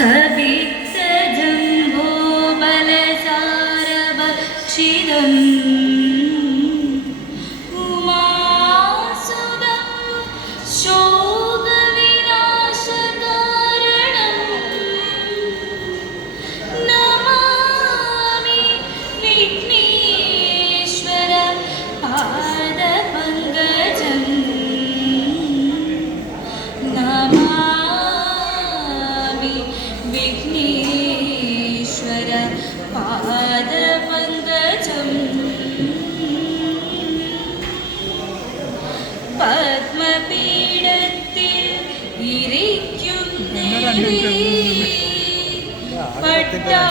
कभी പട്ടാട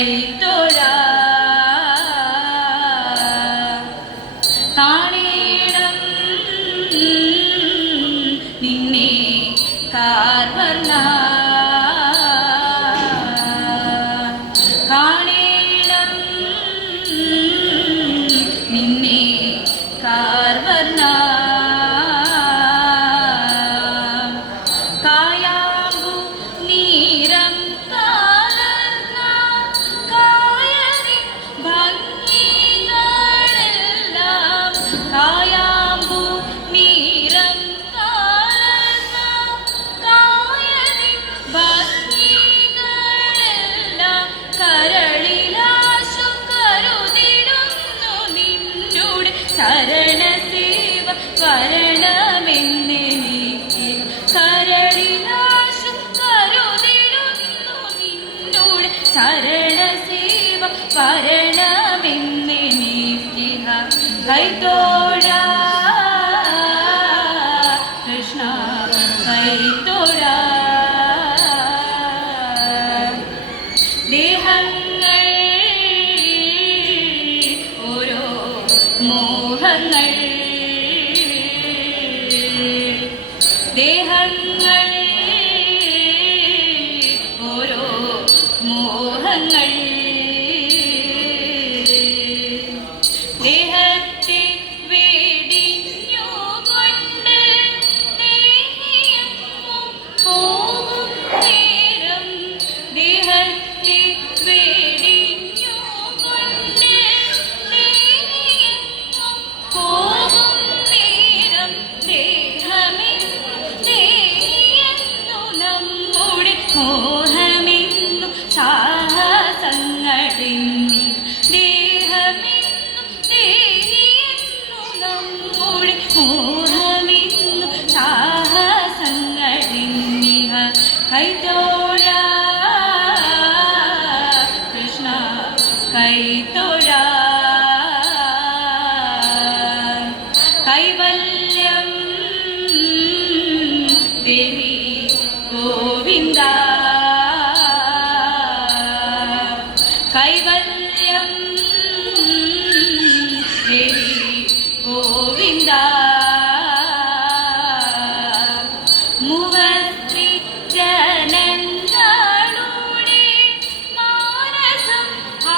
Grazie. ദേഹങ്ങൾ കൈവല്യം ദേവി ഗോവിന്ദ. കൈവല്യം ദേവി ഗോവിന്ദ. മുവസ്ത്രീ ജനങ്ങളുടെ മാനസം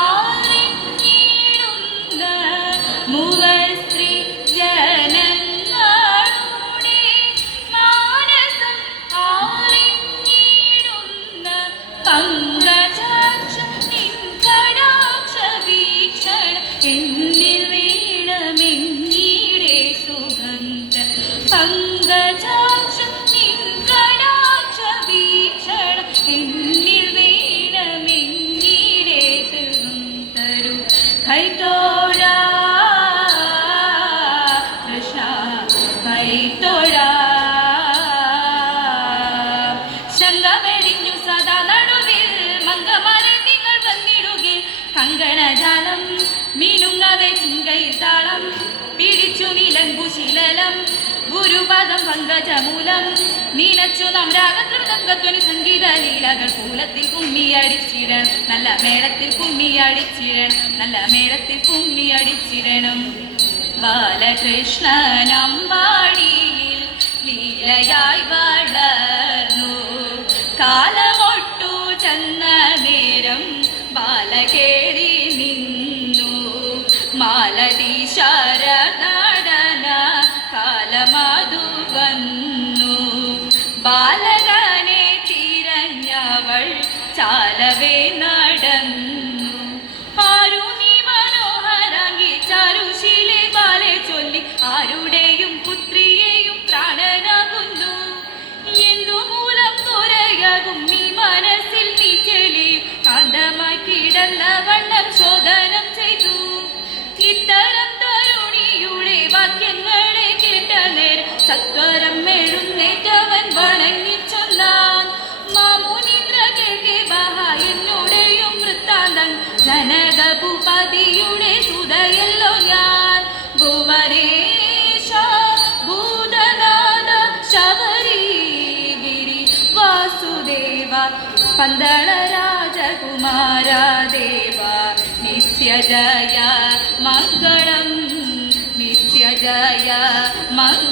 ആറിഞ്ഞിരുന്ന മുവസ് നീനച്ചു നാം രാഗതൃതംഗത്വനി സംഗീത ലീലകൾ പൂലത്തിൽ കുമ്മിയടിച്ചിടണം. നല്ല മേളത്തിൽ കുമ്മിയടിച്ചിടണം. നല്ല മേളത്തിൽ കുമ്മിയടിച്ചിടണം. ബാലകൃഷ്ണനമ്പാടിയിൽ ലീലയായി വളർന്നു. കാലമൊട്ടു ചെന്ന നേരം ബാലകേറി നിന്നു. മാലതി ശരണ ചാലവേ നടന്നു. ആരു നീ മനോഹരാങ്കി ചാരുശീലെ ബാലെ ചൊല്ലി ആരുടെയും പുത്രിയെയും പ്രാണനാകുന്നു. എന്തു മൂലം തുരയാകും നീ മനസ്സിൽ നീ ചെളി. കാന്തമായി കിടന്ന വണ്ണം ശോധനം ചെയ്തു. ഇത്തരം തരുണിയുടെ വാക്യങ്ങളെ കേട്ട നേരം സത്വരം എഴുന്നേറ്റവൻ ജനകഭൂപതിയുടെ സുതയല്ലോ ഞാൻ. ഭുവനേശ ഭൂതനാഥ ശബരിഗിരി വാസുദേവ പന്തള രാജകുമാര ദേവ നിത്യജയ മംഗളം നിത്യജയ മംഗളം ആ